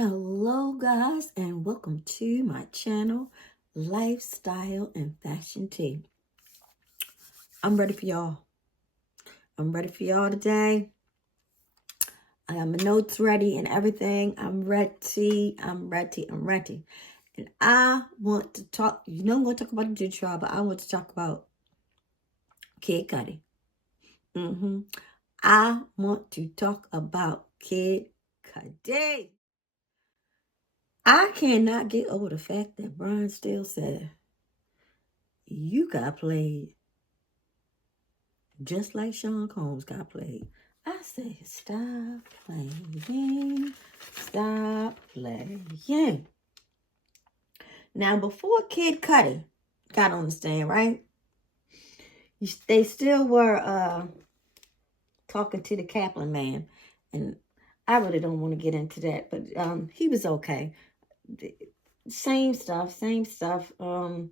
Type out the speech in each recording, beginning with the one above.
Hello guys, and welcome to my channel, Lifestyle and Fashion Tea. I'm ready for y'all. I'm ready for y'all today. I got my notes ready and everything. I'm ready. And I want to talk, I'm going to talk about the DIDDY Trial, but I want to talk about Kid Cudi. I want to talk about Kid Cudi. I cannot get over the fact that Brian still said, you got played just like Sean Combs got played. I said, stop playing. Stop playing. Now, before Kid Cudi got on the stand, right? They still were talking to the Kaplan man. And I really don't want to get into that. But he was okay. Same stuff. Oh,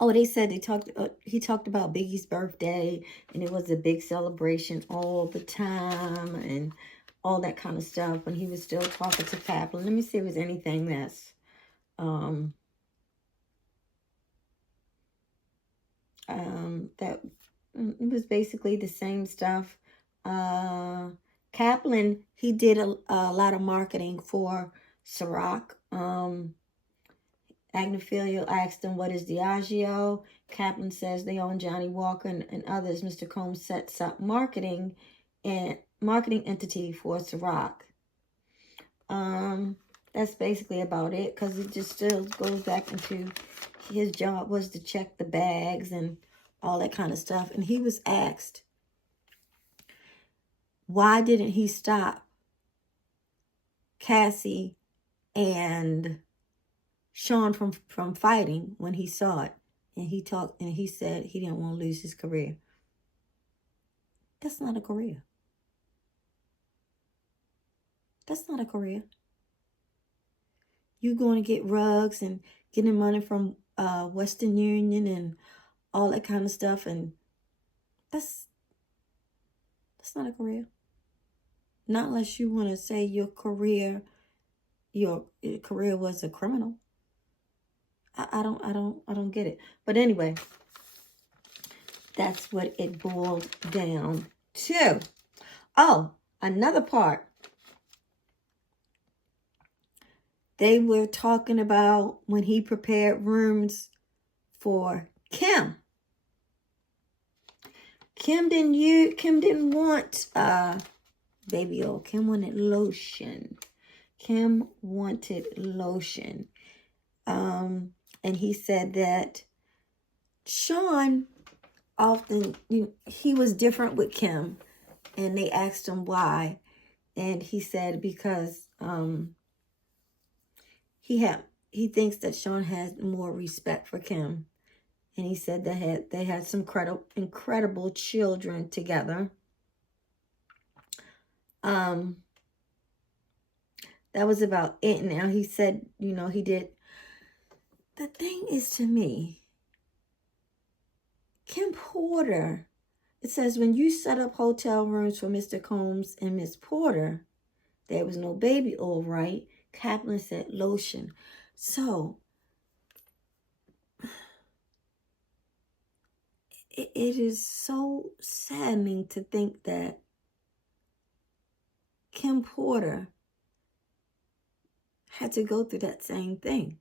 they said he talked about Biggie's birthday, and it was a big celebration all the time, and all that kind of stuff. And he was still talking to Kaplan. Let me see if there's anything that's that it was basically the same stuff. Kaplan, he did a lot of marketing for Ciroc. Agnifilio asked him, what is Diageo? Kaplan says they own Johnny Walker and others. Mr. Combs sets up marketing entity for Ciroc. That's basically about it, because it just still goes back into his job was to check the bags and all that kind of stuff. And he was asked, why didn't he stop Cassie and Sean from fighting when he saw it? And he said he didn't want to lose his career. That's not a career. That's not a career. You're going to get rugs and getting money from Western Union and all that kind of stuff, and that's not a career. Not unless you want to say your career was a criminal. I don't get it. But anyway, that's what it boiled down to. Oh, another part. They were talking about when he prepared rooms for Kim. Kim didn't want baby oil. Kim wanted lotion. And he said that Sean often, he was different with Kim, and they asked him why, and he said because he thinks that Sean has more respect for Kim, and he said they had some incredible children together. That was about it. Now he said, he did. The thing is, to me, Kim Porter, it says when you set up hotel rooms for Mr. Combs and Miss Porter, there was no baby oil, right? Kaplan said lotion. So it is so saddening to think that Kim Porter had to go through that same thing.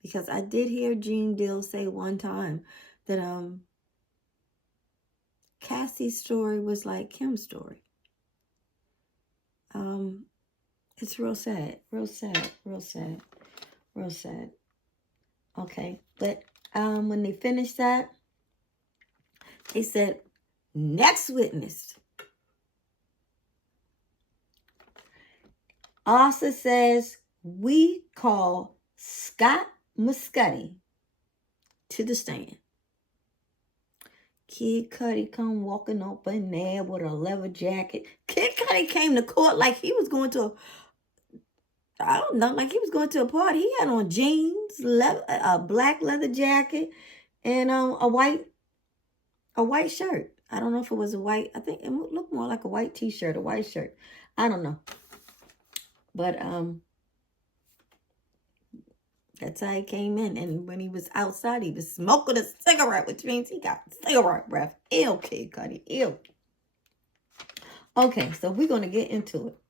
Because I did hear Gene Deal say one time that Cassie's story was like Kim's story. It's real sad. Okay, but when they finished that, they said, next witness. Also says, we call Scott Muscati to the stand. Kid Cudi come walking up in there with a leather jacket. Kid Cudi came to court like he was going to like he was going to a party. He had on jeans, a black leather jacket, and a white shirt. I don't know if it was a white. I think it looked more like a white t-shirt, a white shirt. I don't know. But that's how he came in. And when he was outside, he was smoking a cigarette, which means he got cigarette breath. Ew, Kid Cudi. Ew. Okay, so we're going to get into it.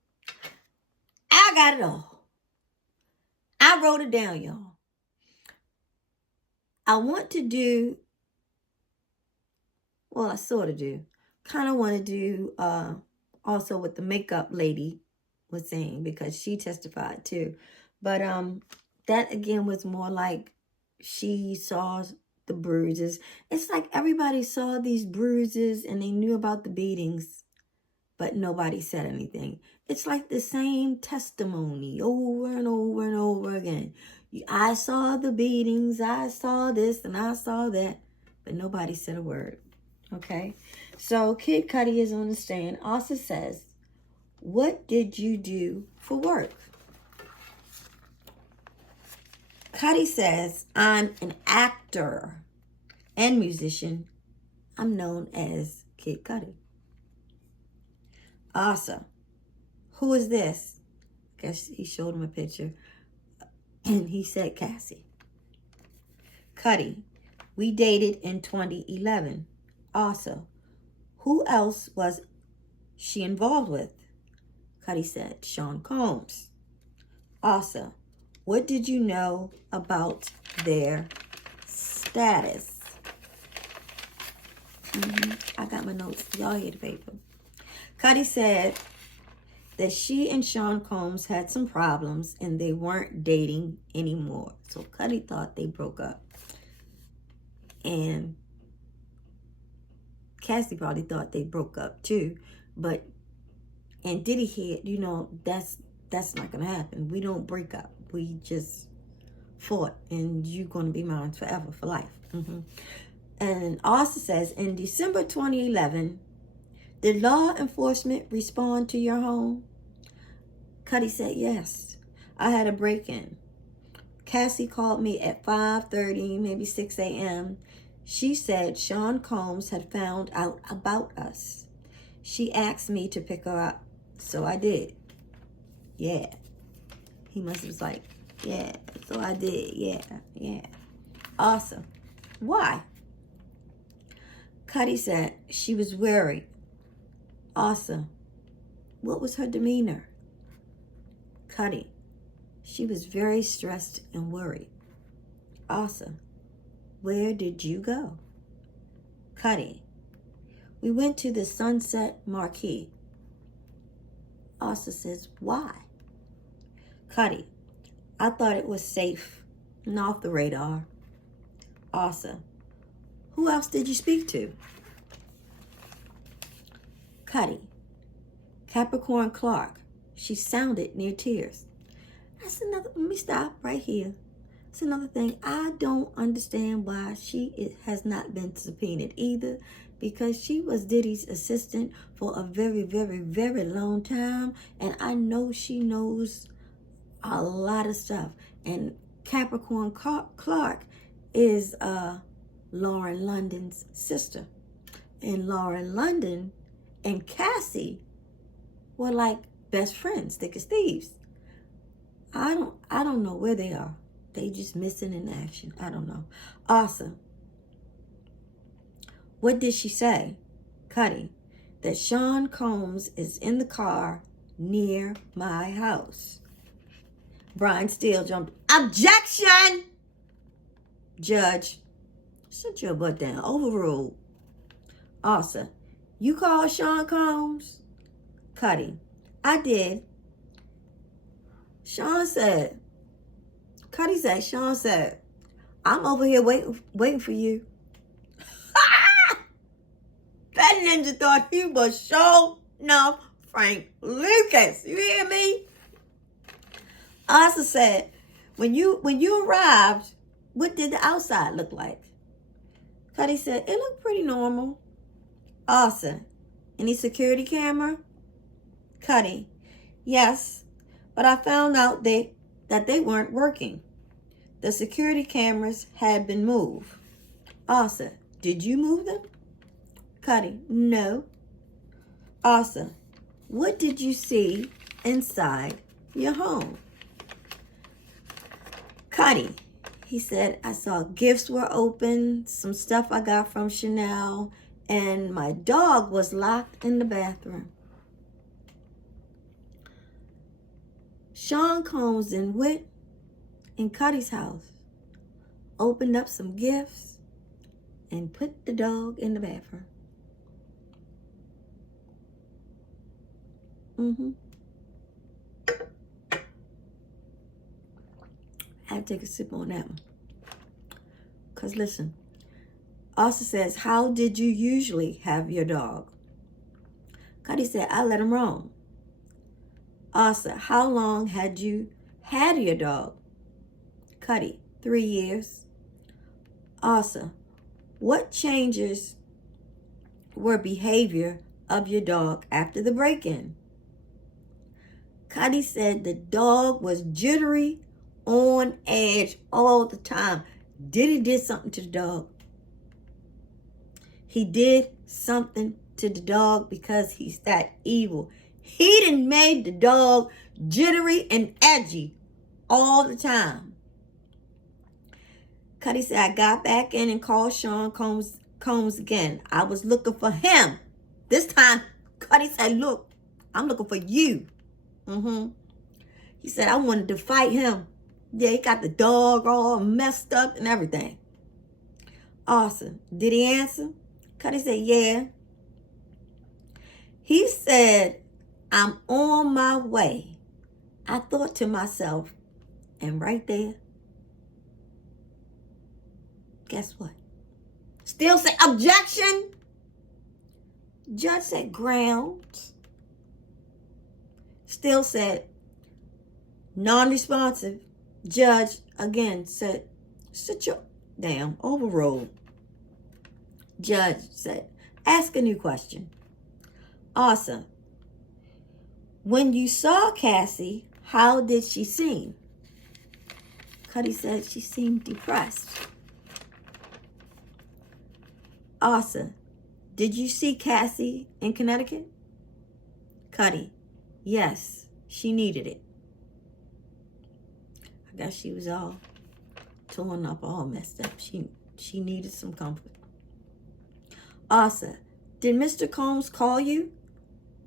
I got it all. I wrote it down, y'all. I want to do, well, I sort of do. Kind of want to do also what the makeup lady was saying, because she testified too. But that again was more like she saw the bruises. It's like everybody saw these bruises and they knew about the beatings, but nobody said anything. It's like the same testimony over and over and over again. I saw the beatings, I saw this and I saw that, but nobody said a word. Okay? So Kid Cudi is on the stand. Also says, what did you do for work? Cudi says, I'm an actor and musician. I'm known as Kid Cudi. Awesome. Who is this? I guess he showed him a picture. And he said, Cassie. Cudi, we dated in 2011. Also, who else was she involved with? Cudi said, Sean Combs. Also, what did you know about their status? I got my notes. Y'all hear the paper. Cudi said that she and Sean Combs had some problems and they weren't dating anymore. So Cudi thought they broke up. And Cassie probably thought they broke up too. But, and Diddy here, you know, that's not going to happen. We don't break up. We just fought, and you're going to be mine forever, for life. And also says, in December 2011, did law enforcement respond to your home? Cudi said, yes. I had a break-in. Cassie called me at 5:30, maybe 6 a.m. She said Sean Combs had found out about us. She asked me to pick her up, so I did. Yeah. He must have was like, yeah, so I did. Yeah. Awesome. Why? Cudi said she was worried. Awesome. What was her demeanor? Cudi, she was very stressed and worried. Awesome. Where did you go? Cudi, we went to the Sunset Marquee. Asa says, why? Cudi, I thought it was safe and off the radar. Asa, who else did you speak to? Cudi, Capricorn Clark. She sounded near tears. That's another, let me stop right here. That's another thing. I don't understand why she has not been subpoenaed either, because she was Diddy's assistant for a very, very, very long time. And I know she knows a lot of stuff. And Capricorn Clark is Lauren London's sister. And Lauren London and Cassie were like best friends, thick as thieves. I don't know where they are. They just missing in action. I don't know. Awesome. What did she say? Cudi, that Sean Combs is in the car near my house. Brian Steele jumped. Objection! Judge, sit your butt down. Overruled. Awesome. You called Sean Combs? Cudi, I did. Sean said, I'm over here waiting for you. That ninja thought he was so enough Frank Lucas. You hear me? Asa said, when you arrived, what did the outside look like? Cudi said, it looked pretty normal. Asa, any security camera? Cudi, yes, but I found out that they weren't working. The security cameras had been moved. Asa, did you move them? Cudi, no. Asa, what did you see inside your home. Cudi, he said, I saw gifts were open, some stuff I got from Chanel, and my dog was locked in the bathroom. Sean Combs then went in Cudi's house, opened up some gifts, and put the dog in the bathroom. I had to take a sip on that one. Because listen, Asa says, how did you usually have your dog? Cudi said, I let him roam. Asa, how long had you had your dog? Cudi, 3 years. Asa, what changes were behavior of your dog after the break-in? Cudi said the dog was jittery, on edge all the time. Diddy did something to the dog. He did something to the dog because he's that evil. He done made the dog jittery and edgy all the time. Cudi said, I got back in and called Sean Combs again. I was looking for him. This time, Cudi said, look, I'm looking for you. He said, I wanted to fight him. Yeah, he got the dog all messed up and everything. Awesome. Did he answer? Cudi said, yeah. He said, I'm on my way. I thought to myself, and right there, guess what? Still say objection. Judge said grounds. Still said non-responsive. Judge again said, sit your damn overruled. Judge said, ask a new question. Awesome. When you saw Cassie, how did she seem? Cudi said she seemed depressed. Awesome. Did you see Cassie in Connecticut? Cudi, yes, she needed it. I guess she was all torn up, all messed up. She needed some comfort. Awesome. Did Mr. Combs call you?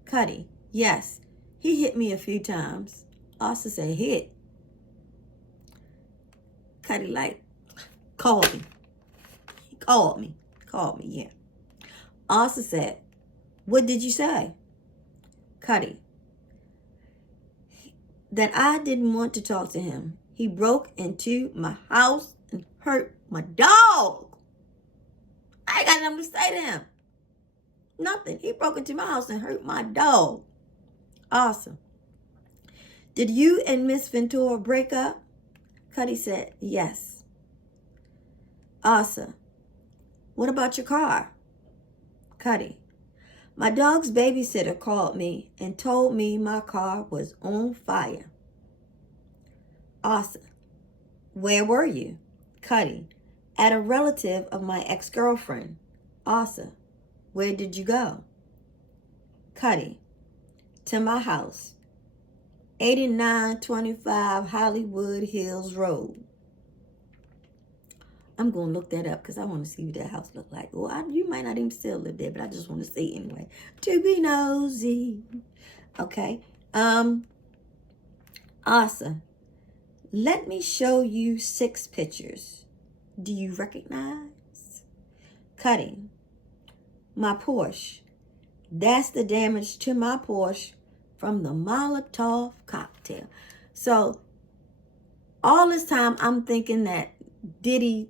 Cudi, yes. He hit me a few times. Asa said, hit. Cudi like, called me. He called me. Called me, yeah. Asa said, what did you say? Cudi, that I didn't want to talk to him. He broke into my house and hurt my dog. I ain't got nothing to say to him. Nothing. He broke into my house and hurt my dog. Awesome. Did you and Miss Ventura break up? Cudi said, yes. Awesome. What about your car? Cudi, my dog's babysitter called me and told me my car was on fire. Awesome. Where were you? Cudi, at a relative of my ex-girlfriend. Awesome. Where did you go? Cudi, to my house, 8925 Hollywood Hills Road. I'm going to look that up because I want to see what that house looked like. Well, you might not even still live there, but I just want to see anyway. To be nosy. Okay. Awesome. Let me show you 6 pictures. Do you recognize? Cudi, my Porsche. That's the damage to my Porsche from the Molotov cocktail. So all this time I'm thinking that Diddy,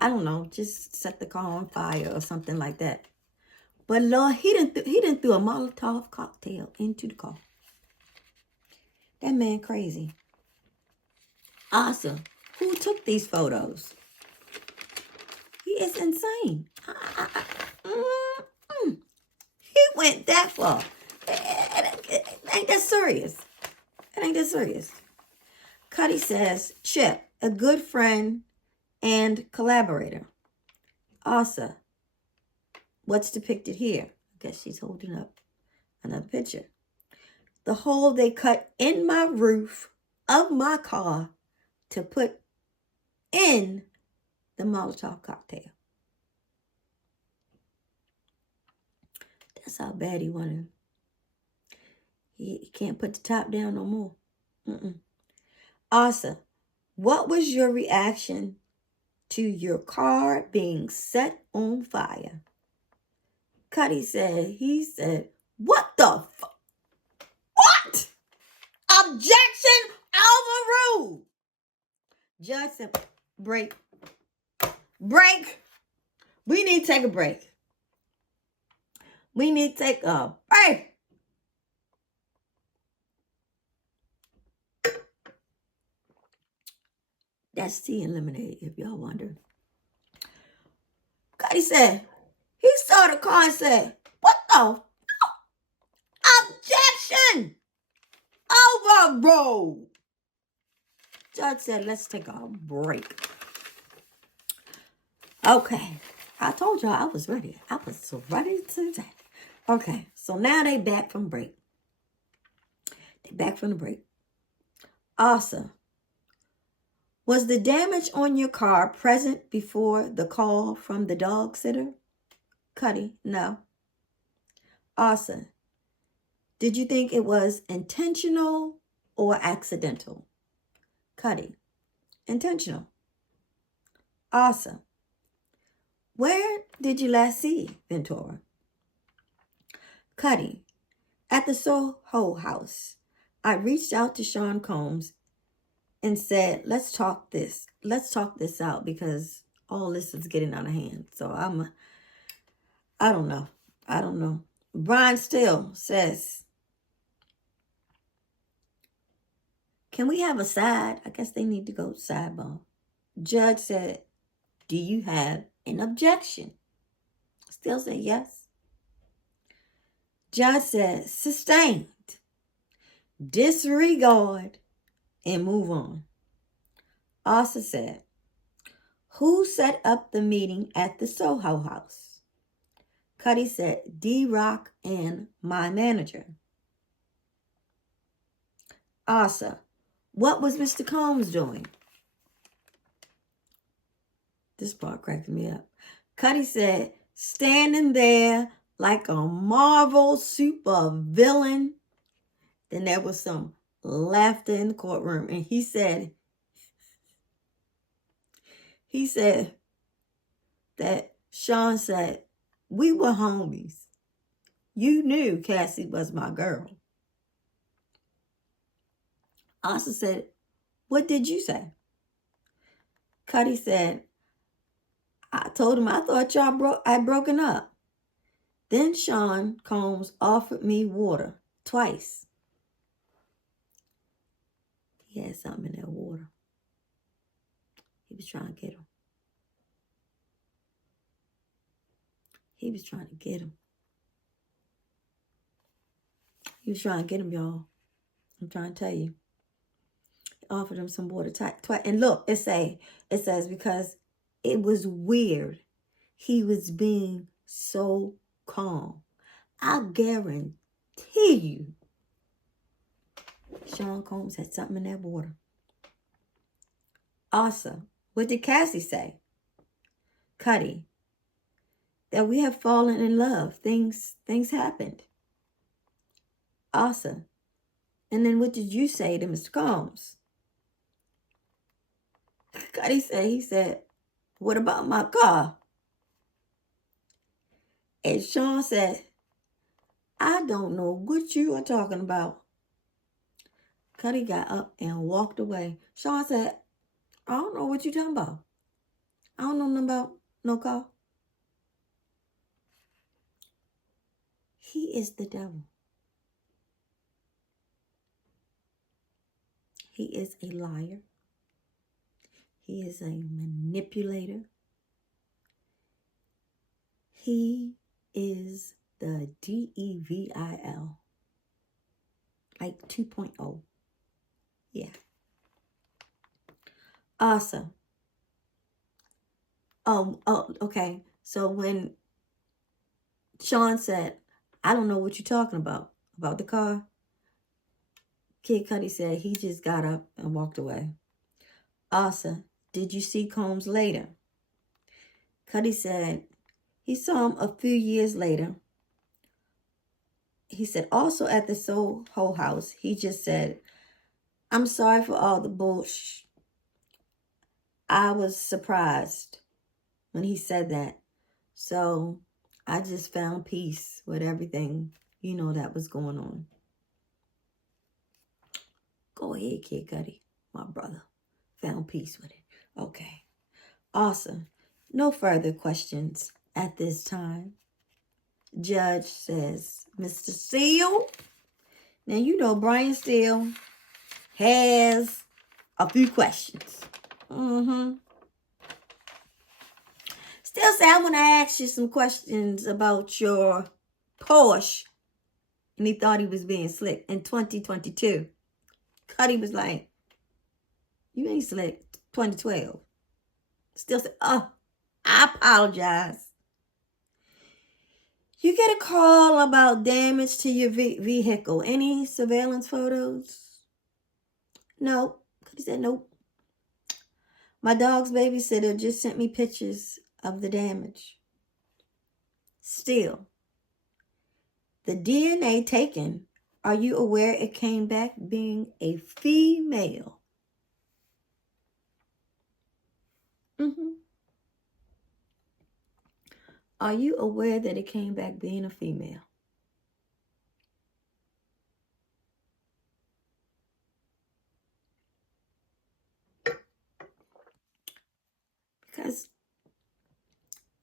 I don't know, just set the car on fire or something like that. But Lord, he didn't threw a Molotov cocktail into the car. That man crazy. Awesome. Who took these photos? He is insane. He went that far. It ain't that serious. It ain't that serious. Cudi says, Chip, a good friend and collaborator. Asa, what's depicted here? I guess she's holding up another picture. the hole they cut in my roof of my car to put in the Molotov cocktail. That's how bad he wanted him. He can't put the top down no more. Asa, what was your reaction to your car being set on fire? Cudi said, he said, what the fuck? What? Objection overruled. Judge said, break. Break. We need to take a break. We need to take a break. That's tea and lemonade, if y'all wonder. Cudi said, he saw the car and said, what the? Objection! Overruled. Judge said, let's take a break. Okay. I told y'all I was ready. I was so ready to that. Okay. So now they back from break. They back from the break. Awesome. Was the damage on your car present before the call from the dog sitter? Cudi, no. Awesome. Did you think it was intentional or accidental? Cudi, intentional. Awesome. Where did you last see Ventura? Cudi, at the Soho house. I reached out to Sean Combs and said, let's talk this out because all this is getting out of hand. So I don't know. Brian Still says, can we have a side? I guess they need to go sidebar. Judge said, do you have an objection? Still said yes. Judge said, sustained, disregard, and move on. Also said, who set up the meeting at the Soho house? Cudi said, D-Rock and my manager. Asa, what was Mr. Combs doing? This part cracked me up. Cudi said, standing there like a Marvel super villain. Then there was some laughter in the courtroom. And he said that Sean said, we were homies. You knew Cassie was my girl. Asa said, what did you say? Cudi said, I told him I thought y'all had broken up. Then Sean Combs offered me water twice. He had something in that water. He was trying to get him. He was trying to get him. He was trying to get him, y'all. I'm trying to tell you. He offered him some water twice. And look, it says because it was weird. He was being so calm. I guarantee you, Sean Combs had something in that water. Awesome. What did Cassie say? Cudi, that we have fallen in love. Things happened. Awesome. And then what did you say to Mr. Combs? Cudi said, he said, what about my car? And Sean said, I don't know what you are talking about. Cudi got up and walked away. Sean said, I don't know what you're talking about. I don't know nothing about no car. He is the devil. He is a liar. He is a manipulator. He is the DEVIL. Like 2.0. Yeah. Awesome. Oh, okay. So when Sean said, I don't know what you're talking about the car, Kid Cudi said he just got up and walked away. Asa, did you see Combs later? Cudi said he saw him a few years later. He said also at the Soho house, he just said, I'm sorry for all the bullshit. I was surprised when he said that. So I just found peace with everything, that was going on. Go ahead, Kid Cudi, my brother. Found peace with it. Okay. Awesome. No further questions at this time. Judge says, Mr. Steele. Now, Brian Steele has a few questions. Still say, I want to ask you some questions about your Porsche. And he thought he was being slick in 2022. Cudi was like, you ain't slick. 2012. Still say, oh, I apologize. You get a call about damage to your vehicle. Any surveillance photos? No. Cudi said, nope. My dog's babysitter just sent me pictures of the damage. Still, the DNA taken, are you aware it came back being a female? Are you aware that it came back being a female? Because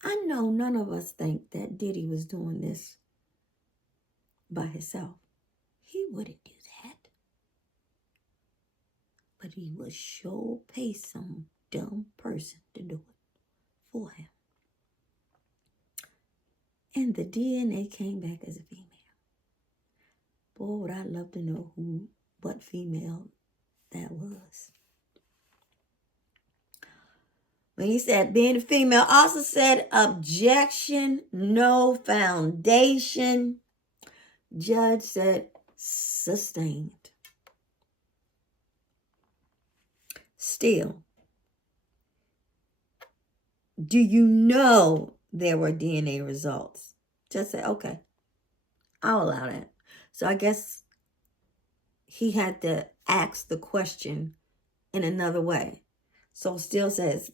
I know none of us think that Diddy was doing this by himself. He wouldn't do that. But he would sure pay some dumb person to do it for him. And the DNA came back as a female. Boy, would I love to know what female that was. When he said being a female, also said objection, no foundation. Judge said sustained. Still, do you know there were DNA results? Just say, okay, I'll allow that. So I guess he had to ask the question in another way. So still says,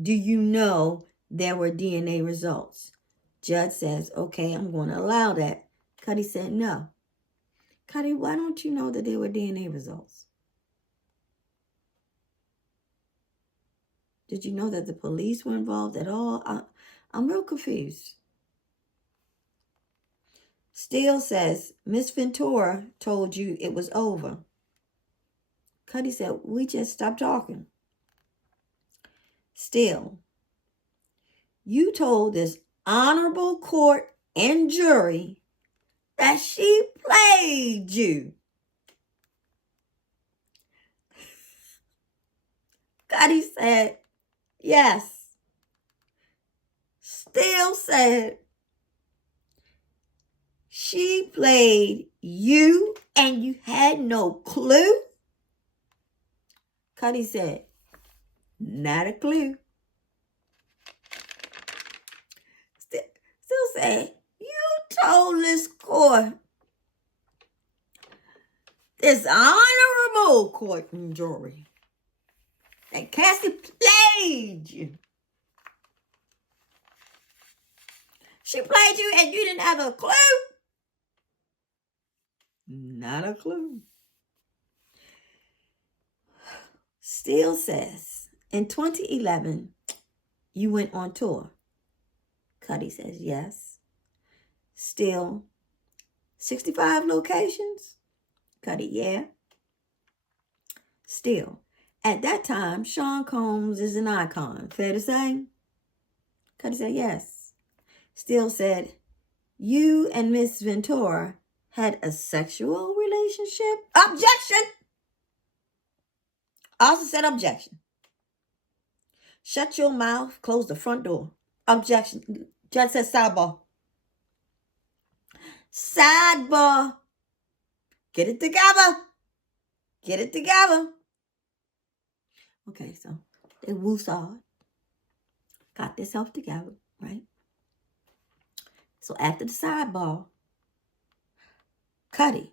do you know there were DNA results? Judge says, okay, I'm going to allow that. Cudi said, no. Cudi, why don't you know that there were DNA results? Did you know that the police were involved at all? I'm real confused. Steele says, Miss Ventura told you it was over. Cudi said, we just stopped talking. Steele, you told this honorable court and jury that she played you. Cudi said, yes. Steele said, she played you and you had no clue? Cudi said, not a clue. Still said, you told this court, this honorable court and jury, that Cassie played you. She played you and you didn't have a clue? Not a clue. Steele says, in 2011, you went on tour. Cudi says, yes. Steele, 65 locations? Cudi, yeah. Steele, at that time, Sean Combs is an icon. Fair to say? Cudi said, yes. Steele said, you and Miss Ventura had a sexual relationship? Objection! Also said objection. Shut your mouth. Close the front door. Objection. Judge said sidebar. Sidebar. Get it together. Get it together. Okay, so they woosawed. Got themselves together, right? So after the sidebar, Cudi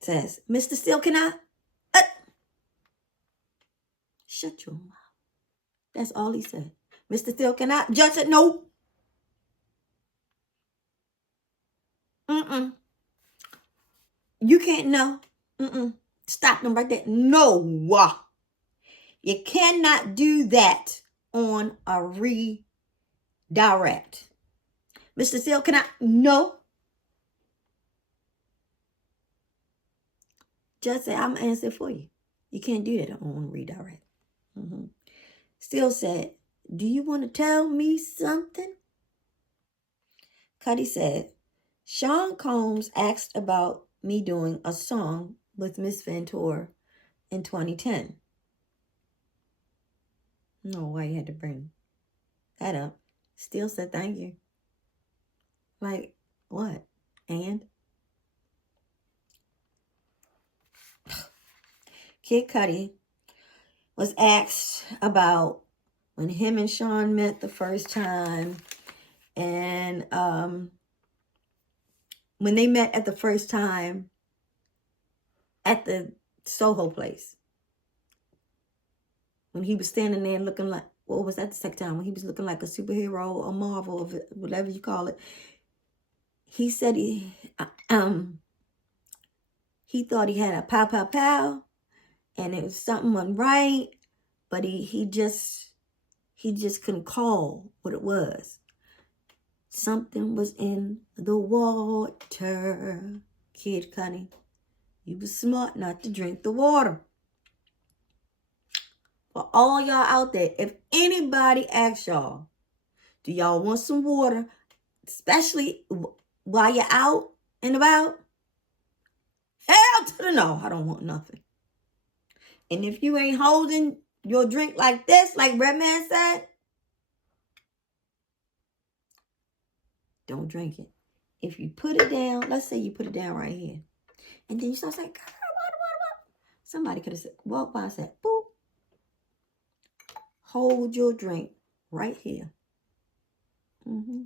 says, Mr. Steele, can I? Shut your mouth. That's all he said. Mr. Steele, can I? Judge said, no. Mm-mm. You can't know. Mm-mm. Stop them right there. No. You cannot do that on a redirect. Mr. Steele, can I? No. Judge said, I'm answering for you. You can't do that on redirect. Mm-hmm. Steele said, do you want to tell me something? Cudi said, Sean Combs asked about me doing a song with Miss Ventura in 2010. No, why you had to bring that up? Steele said, thank you. Like, what? And? Kid Cudi was asked about when him and Sean met the first time, and when they met at the first time at the Soho place, when he was standing there looking like, what was that the second time? When he was looking like a superhero or Marvel or whatever you call it. He said he thought he had a pow, pow, pow, and it was something wasn't right, but he just couldn't call what it was. Something was in the water. Kid Cudi, you was smart not to drink the water. For all y'all out there, if anybody asks y'all, do y'all want some water, especially while you're out and about? Hell to the no, I don't want nothing. And if you ain't holding your drink like this, like Redman said, don't drink it. If you put it down, let's say you put it down right here, and then you start saying, God, what? Somebody could have said, walk by and said, boop. Hold your drink right here. Mm-hmm.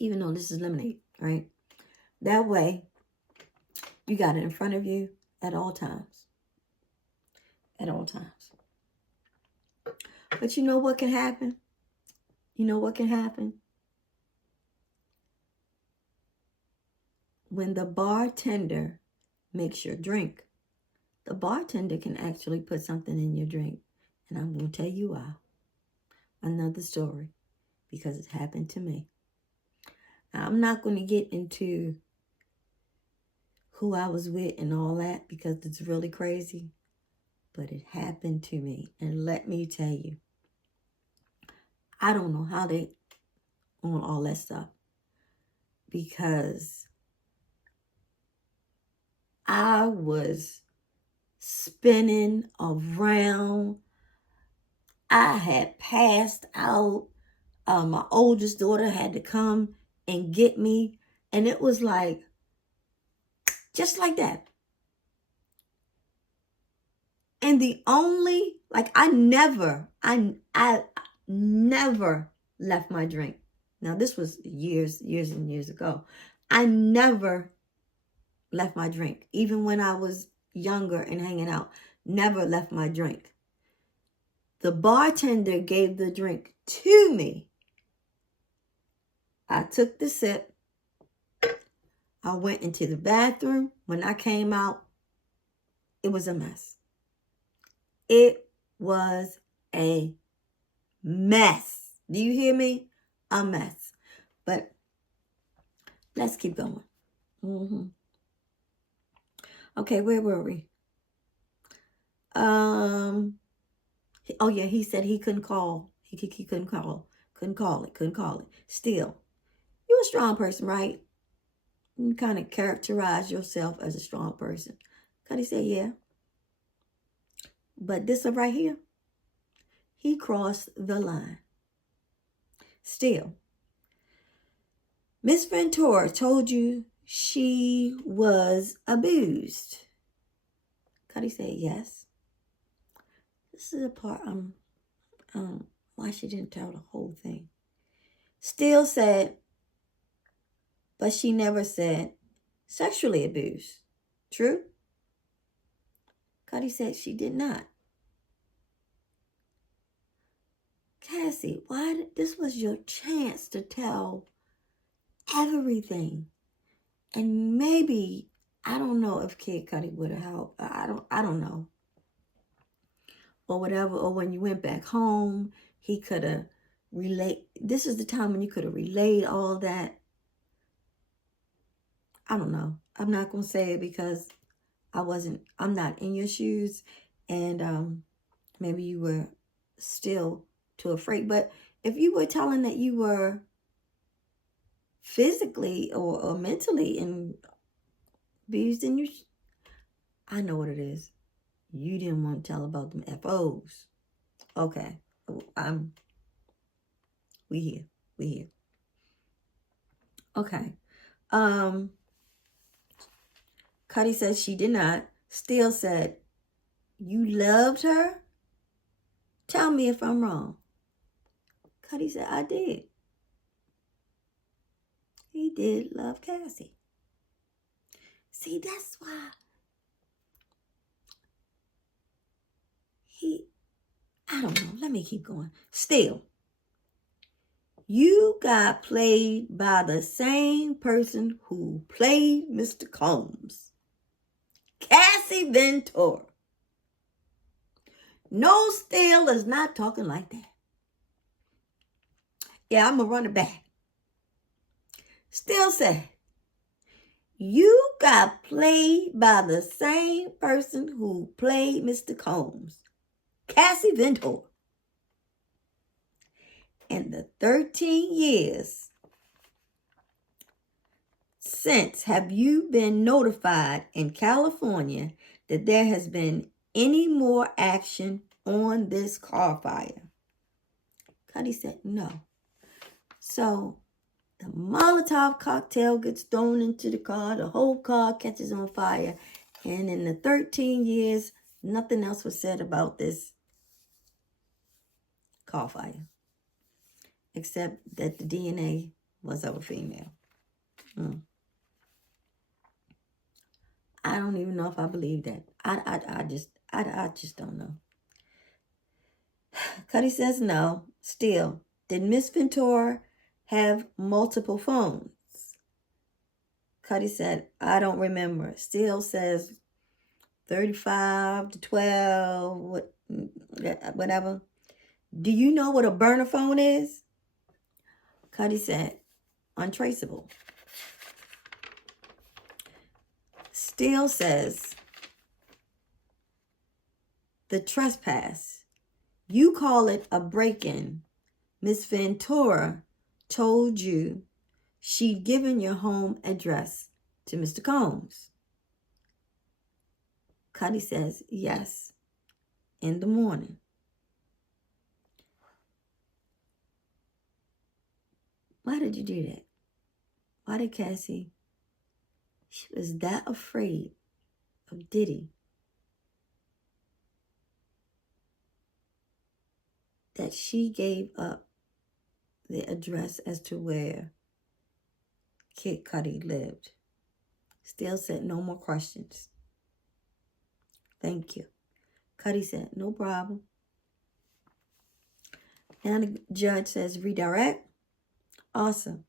Even though this is lemonade, right? That way, you got it in front of you at all times. At all times. But you know what can happen? You know what can happen? When the bartender makes your drink, the bartender can actually put something in your drink. And I'm going to tell you why. Another story. Because it happened to me. Now, I'm not going to get into who I was with and all that because it's really crazy. But it happened to me. And let me tell you, I don't know how they on all that stuff. Because I was spinning around. I had passed out. My oldest daughter had to come and get me. And it was like, just like that. And the only, like, I never left my drink. Now, this was years and years ago. I never left my drink. Even when I was younger and hanging out, never left my drink. The bartender gave the drink to me. I took the sip. I went into the bathroom. When I came out, it was a mess. It was a mess. Do you hear me? A mess. But let's keep going. Okay, where were we? Oh yeah, he said he couldn't call. He couldn't call. Couldn't call it. Still, you're a strong person, right? You kind of characterize yourself as a strong person. Cudi said, yeah. But this right here, he crossed the line. Still, Miss Ventura told you she was abused? Cudi said yes. This is the part why she didn't tell the whole thing. Steele said, but she never said sexually abused. True? Cudi said she did not. Cassie, this was your chance to tell everything. And maybe, I don't know if Kid Cudi would have helped. I don't know. Or whatever, or when you went back home, he could have relayed. This is the time when you could have relayed all that. I don't know. I'm not going to say it because I'm not in your shoes. And maybe you were still too afraid. But if you were telling that you were physically or mentally abused, in I know what it is. You didn't want to tell about them FOs. Okay. We here. Okay. Cudi says she did not. Steele said, you loved her? Tell me if I'm wrong. Cudi said, I did. He did love Cassie. See, that's why I don't know. Let me keep going. Still, you got played by the same person who played Mr. Combs. Cassie Ventura. No, Steele is not talking like that. Yeah, I'm going to run it back. Steele said, you got played by the same person who played Mr. Combs. Cassie Ventura. In the 13 years since, have you been notified in California that there has been any more action on this car fire? Cudi said no. So the Molotov cocktail gets thrown into the car, the whole car catches on fire, and in the 13 years, nothing else was said about this car fire, except that the DNA was of a female. I don't even know if I believe that. I just don't know. Cudi says no. Still, did Miss Ventura have multiple phones? Cudi said, I don't remember. Still says 35 to 12, whatever. Do you know what a burner phone is? Cudi said, untraceable. Steele says, the trespass. You call it a break-in. Miss Ventura told you she'd given your home address to Mr. Combs. Cudi says, yes, in the morning. Why did you do that? Why did Cassie? She was that afraid of Diddy that she gave up the address as to where Kid Cudi lived. Still said, no more questions. Thank you. Cudi said, no problem. Now the judge says, redirect. Awesome.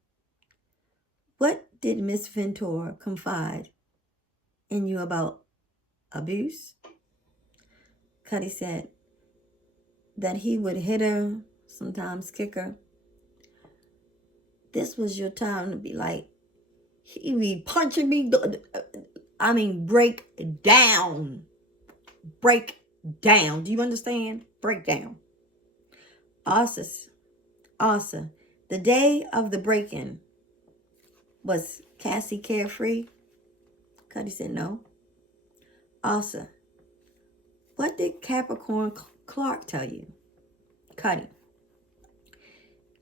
What did Miss Ventura confide in you about abuse? Cudi said that he would hit her, sometimes kick her. This was your time to be like, he be punching me. I mean, break down. Break down. Do you understand? Break down. Asa, the day of the break-in, was Cassie carefree? Cudi said no. Asa, what did Capricorn Clark tell you? Cudi,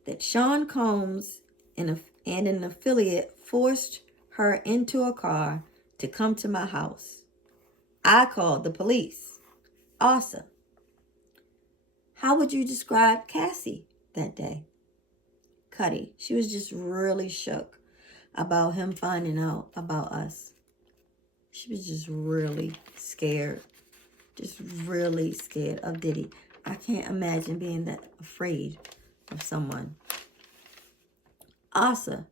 that Sean Combs and an affiliate forced her into a car to come to my house. I called the police. Awesome. How would you describe Cassie that day? Cudi, she was just really shook about him finding out about us. She was just really scared. Just really scared of Diddy. I can't imagine being that afraid of someone. Asa,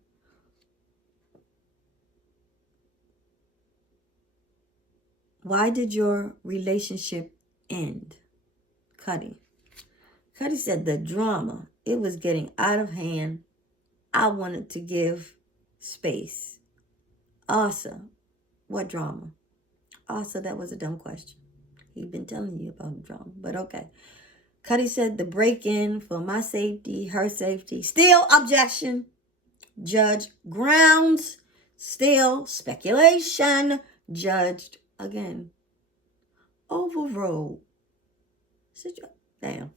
why did your relationship end? Cudi. Cudi said the drama. It was getting out of hand. I wanted to give space. Asa, what drama? Asa, that was a dumb question. He'd been telling you about the drama, but okay. Cudi said the break-in for my safety, her safety. Still objection. Judge grounds. Still speculation. Judged again. Overruled. Damn.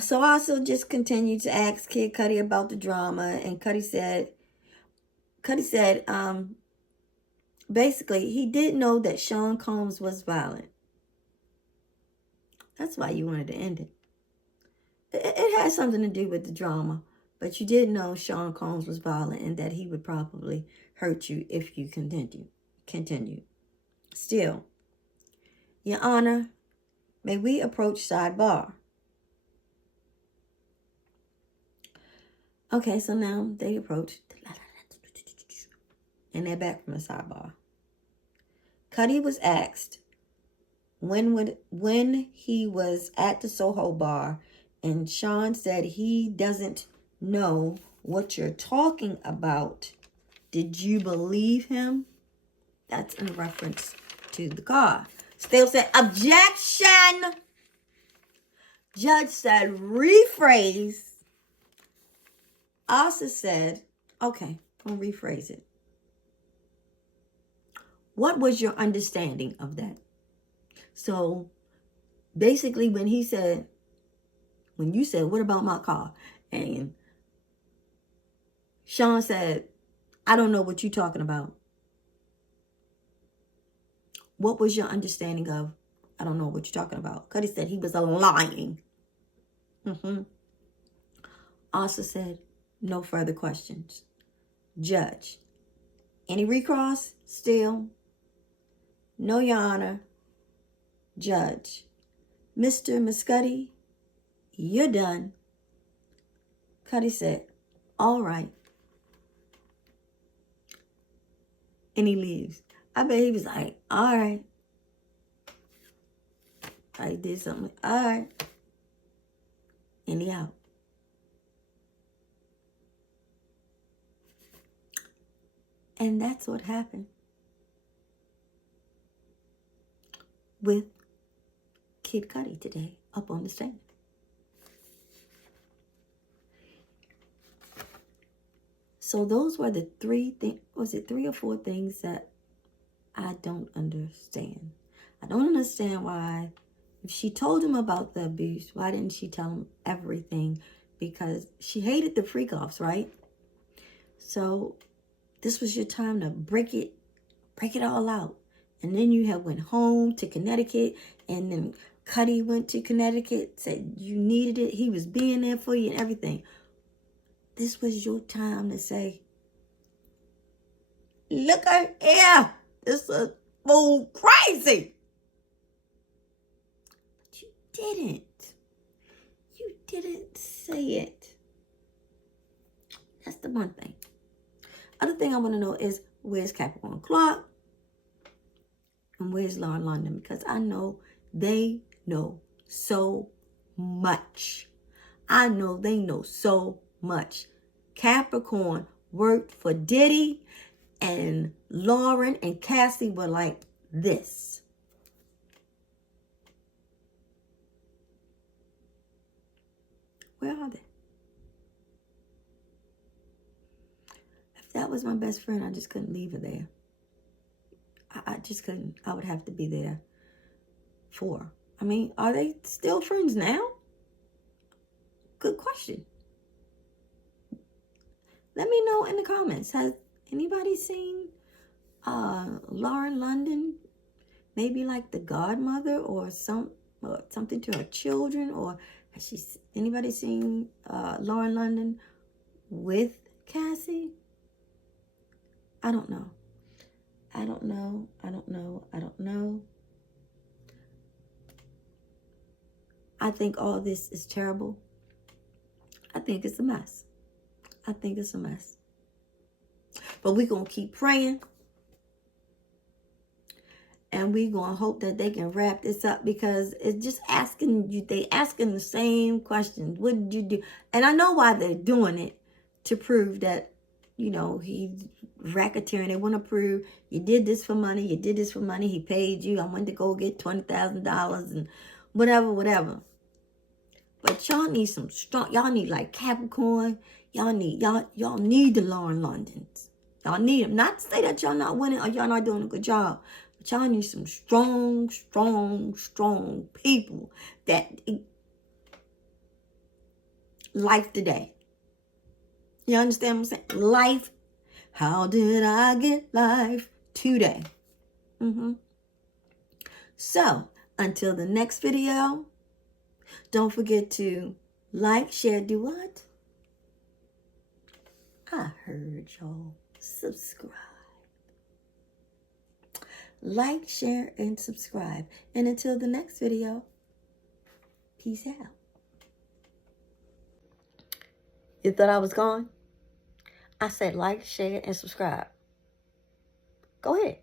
So I also just continued to ask Kid Cudi about the drama, and Cudi said, basically, he did know that Sean Combs was violent. That's why you wanted to end it. It had something to do with the drama, but you did know Sean Combs was violent and that he would probably hurt you if you continue. Still, Your Honor, may we approach sidebar? Okay, so now they approach, and they're back from the sidebar. Cudi was asked when he was at the Soho bar, and Sean said he doesn't know what you're talking about. Did you believe him? That's in reference to the car. Still said, objection. Judge said, rephrase. Asa said, okay, I'll rephrase it. What was your understanding of that? So basically when you said, what about my car? And Sean said, I don't know what you're talking about. What was your understanding of, I don't know what you're talking about? Cudi said he was lying. Asa said, no further questions. Judge, any recross? Still? No, Your Honor. Judge, Mr. Muscudi, you're done. Cudi said, all right. And he leaves. I bet he was like, all right. I did something. All right. And he out. And that's what happened with Kid Cudi today up on the stand. So those were the three or four things that I don't understand. I don't understand why, if she told him about the abuse, why didn't she tell him everything? Because she hated the freak-offs, right? So this was your time to break it all out. And then you had went home to Connecticut, and then Cudi went to Connecticut, said you needed it. He was being there for you and everything. This was your time to say, look at here. This is fool crazy. But you didn't. You didn't say it. That's the one thing. Other thing I want to know is, where's Capricorn Clark? And where's Lauren London? Because I know they know so much. I know they know so much. Capricorn worked for Diddy, and Lauren and Cassie were like this. Where are they? If that was my best friend, I just couldn't leave her there. I just couldn't. I would have to be there for her. I mean, are they still friends now? Good question. Let me know in the comments. Has anybody seen Lauren London? Maybe like the godmother or something to her children, or has anybody seen Lauren London with Cassie? I don't know. I don't know. I don't know. I don't know. I think all this is terrible. I think it's a mess. I think it's a mess. But we're going to keep praying. And we're going to hope that they can wrap this up, because it's just asking you, they asking the same questions. What did you do? And I know why they're doing it, to prove that, you know, he's racketeering. They want to prove you did this for money. You did this for money. He paid you. I went to go get $20,000 and whatever. But y'all need some strong, y'all need like Capricorn. Y'all need the Lauren Londons. Y'all need them. Not to say that y'all not winning or y'all not doing a good job. But y'all need some strong people that life today. You understand what I'm saying? Life. How did I get life today? So, until the next video, don't forget to like, share, do what? I heard y'all. Subscribe. Like, share, and subscribe. And until the next video, peace out. You thought I was gone? I said like, share, and subscribe. Go ahead.